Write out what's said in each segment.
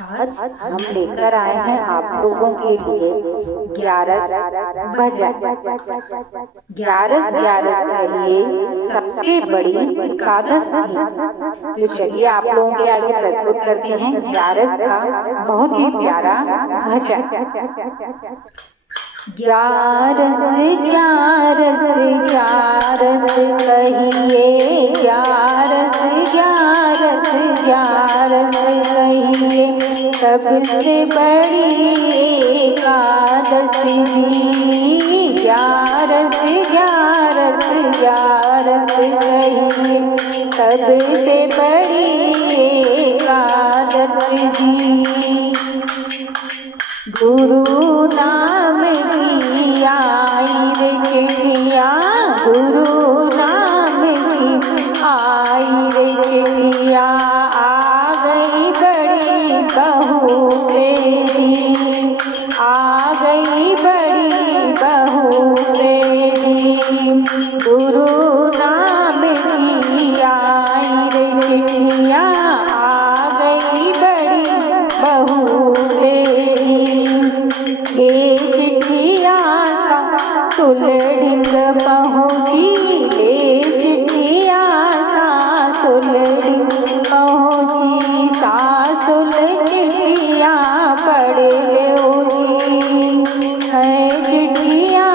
आज हम लेकर आए हैं आप लोगों के लिए 11 भजन। 11 के लिए सबसे बड़ी एकादश थी। तो चलिए आप लोगों के आगे प्रस्तुत करते हैं 11 का बहुत ही प्यारा भजन। 11 11 11 कहिए 11 11 11 कहिए सबसे बड़ी एकादशी 11 11 11 कहिए सबसे बड़ी एकादशी। गुरु नाम की आई रे चिट्ठिया, गुरु नाम की आई रे चिट्ठिया, आ गई बड़ी बहू तेरी, आ गई बड़ी बहू तेरी। गुरु नाम की आई रे चिट्ठिया, आ गई बड़ी बहू तेरी। ये चिट्ठिया सुलडिंग पहुँची, ये चिट्ठिया सुलडिंग पहुँची, सासुल चिट्ठिया पढ़ लेओगी, है चिट्ठिया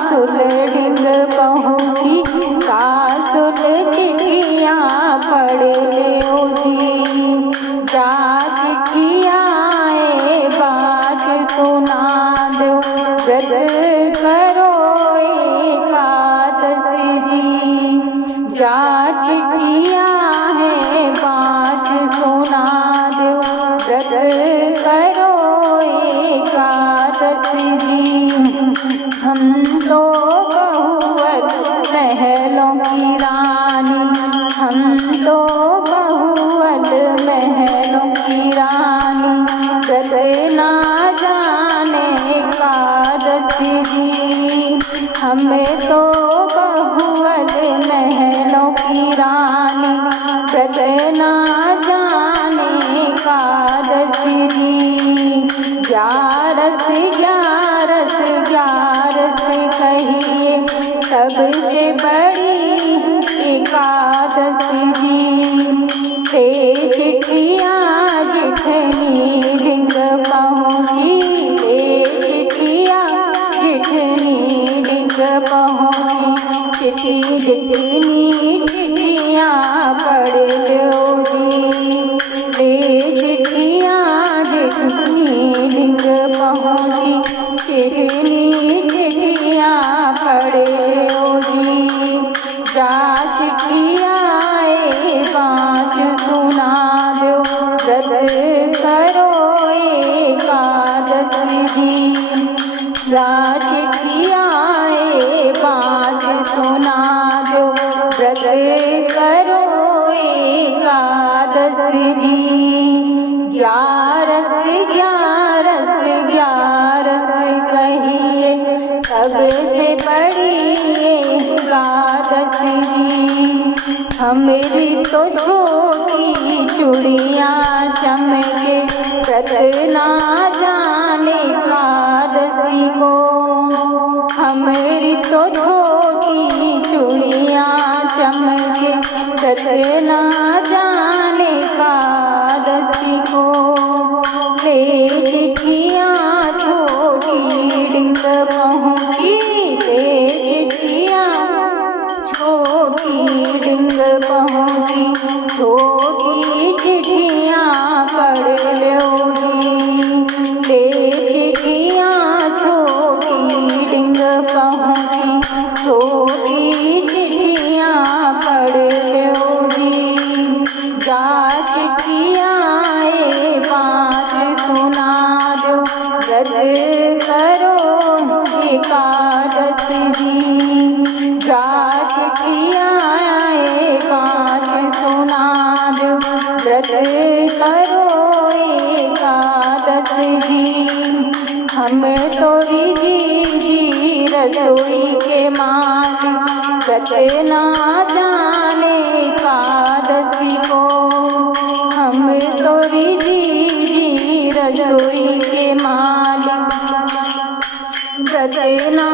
सुलडिंग पहुँची, सासुल चिट्ठिया पढ़ लेओगी। जा चिट्ठिया बात सुना दो, व्रत करो एकादशी जी। जा चिट्ठिया है बात सुना दो, व्रत करो एकादशी जी। हम तो बहुवत महलों की रानी, हम तो बहुवत महलों की रानी, व्रत ना जाने एकादशी जी। हमें तो बहुवत महलों की रानी, व्रत ना जाने एकादशी जी। 11 11 11 कहिए सबसे बड़ी एकादशी जी। ते चिट्ठिया जिठनी डिंग पहुँची, ते चिट्ठिया जिठनी डिंग पहुँची, चिट्ठी जितनी चिट्ठिया पढ़ लोगी, ते चिट्ठिया जितनी डिंग पहुँची, चिट्ठी चिट्ठिया पढ़ लोगी। जा चिट्ठिया बात सुना दो, व्रत करो एकादशी जी। जा चिट्ठिया बात सुना दो, व्रत करो एकादशी जी। 11 11 11 कहिए सबसे बड़ी एकादशी जी। हमेरी तो छोटी चूड़ियाँ चमके, व्रत ना जाने एकादशी को। हमेरी तो छोटी चूड़ियाँ चमके, व्रत ना जाने एकादशी को। ले चिट्ठिया छोटी डिंग पहुँची, ले चिट्ठिया छोटी डिंग पहुँची, छोटी चिट्ठिया पढ़ लोगी, ले चिट्ठिया छोटी डिंग पहुँची, छोटी चिट्ठिया पढ़ लोगी। जा चिट्ठिया बात सुना दो, व्रत करो एकादशी जी। जा चिट्ठिया बात सुना दो, व्रत करो एकादशी जी। हमें तोरी जी रसोई के मान, व्रत ना जाने एकादशी को। हम तोरी जी रसोई के मालिक व्रत ना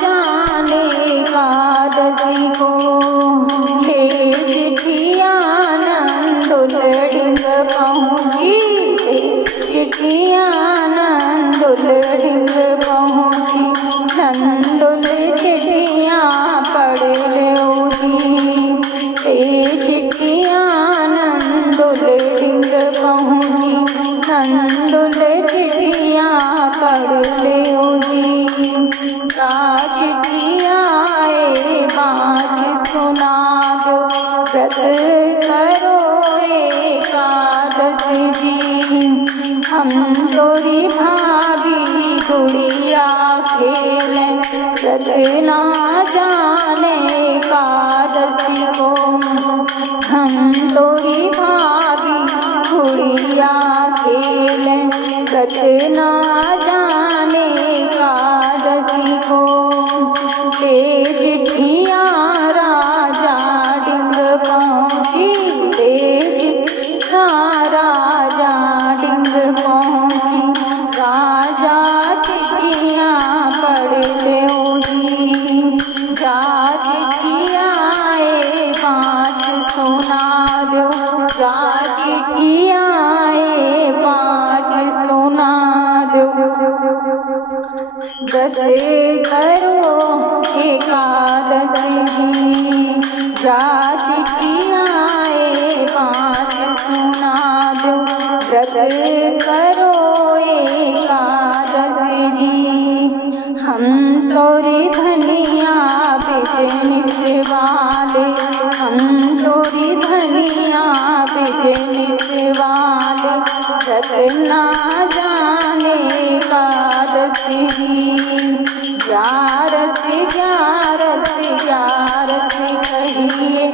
जाने एकादशी को हे चिट्ठिया नंदुल ढिंग पहुँची चिट्ठिया नंदुल ढिंग पहुँची नंदुल चिट्ठिया पढ़ लो जी चिट्ठिया नंदुल ढिंग पहुँची नंदुल चिट्ठिया पढ़ लो जी चिट्ठिया बाज सुना दो व्रत करो एकादशी जी हम तोरी भाभी गुड़िया खेलें व्रत ना जाने एकादशी को हम तोरी भाभी गुड़िया खेलें व्रत ना जाने एकादशी को ले चिट्ठिया राजा ढिंग पहुँची ले चिट्ठिया राजा ढिंग पहुँची राजा चिट्ठिया पढ़ लो जी जा चिट्ठिया बात सुना दो जा चिट्ठिया बात सुना दो व्रत करो एकादशी जा चिट्ठिया बात सुना दो व्रत करो एकादशी जी हम तोरी धनिया बिजनिस वाले हम तोरी धनिया बिजनिस वाले व्रत ना जाने एकादशी ग्यारस कहिए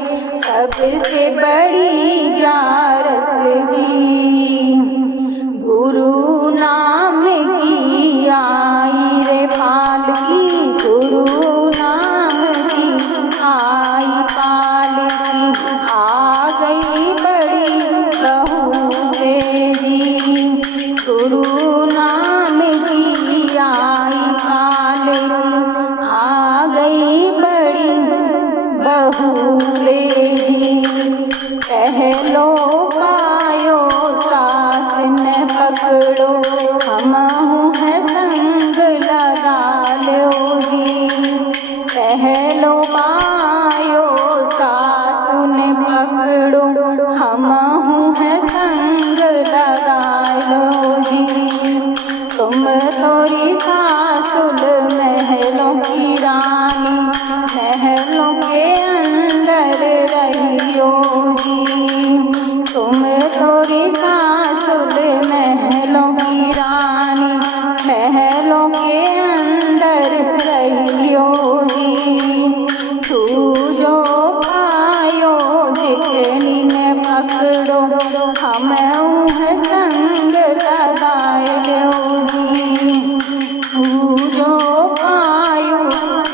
सबसे बड़ी ग्यारस जी गुरु नाम की आई रे पालकी गुरु नाम की आई पालकी आ गई बड़ी बहू जी गुरु नाम की आई पालकी आ गई बड़ी बहू जी पहलो पायो सास न पकड़ो हम है संग लगा लो जी पहलो पायो सास न पकड़ो हम है संग लगा लो जी तुम तोरी सासुल महलों की रानी महलों के अंदर रहियो जी तुम तोरी सासुल महलों की रानी महलों के अंदर रहियो जी तू जो पायो जितनी ने पकड़ो हम संग लगाए लो जी तू जो पायो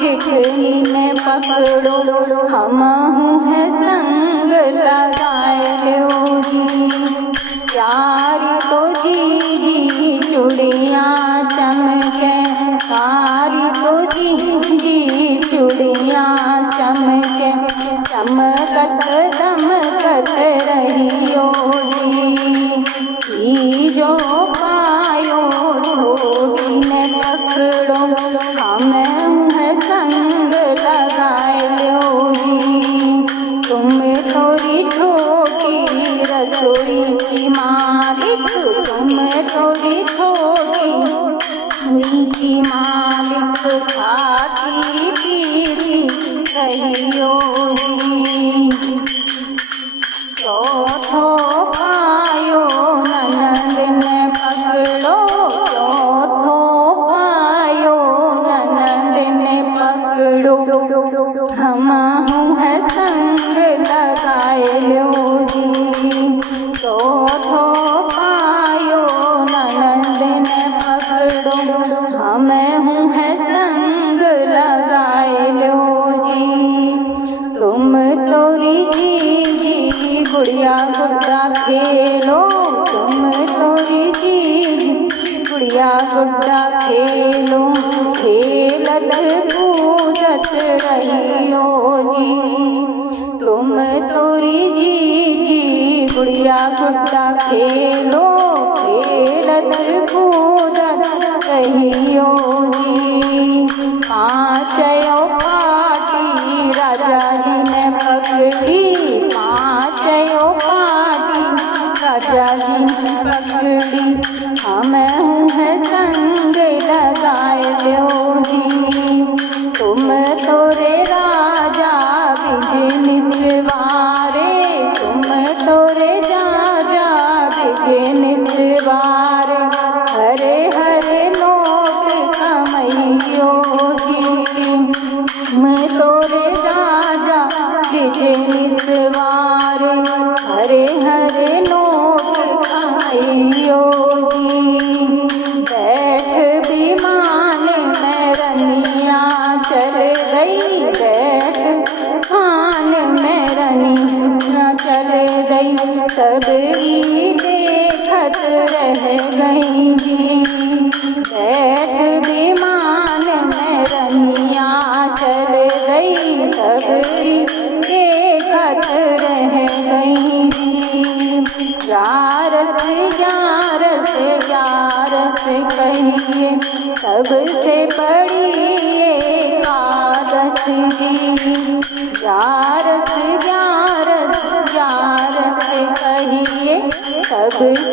जितनी ने पकड़ो हम है संग लगाए लो जी प्यारी तो जी चूड़िया चमके प्यारी तो जी चूड़िया चमके चमकत दमकत रहियो जी जो पायो छोटी ने पकड़ो हम है संग लगाए लो जी तुम तोरी छोटी रसोई की मालिक तुम तोरी छोटी हुई की मालिक खाती पीती रहियो जी चौथो पायो ननद ने पकड़ो चौथो पायो ननद ने पकड़ो हम है संग लगाए लो जी चौथो पायो ननद गुड़िया गुड्डा खेलो खेलत पूजत रहियो जी। तुम तोरी जी गुड़िया गुड्डा खेलो खेलत पूजत रहियो जी। पाँचों पाटी राजा जी ने पकड़ी, पाँचों पाटी राजा जी ने पकड़ी। हम है संग लगाए दो जी। तुम तोरे राजा बिजन सवारे, तुम तोरे राजा बिजन सवारे। हरे हरे नोट कमैयो जी। मैं तोरे राजा बिजन सवारे, हरे हरे नोट कमैयो जी। बैठ विमान में रनिया चल गई, बैठ खान में रनिया चल गई। सबरी देखत रह गई जी। बैठ विमान में रनिया चल गई, सबरी देखत रह गई जी। यारस यारस यारस कहिए सबसे बड़ी एकादश जी। यारस यारस यारस कहिए सबसे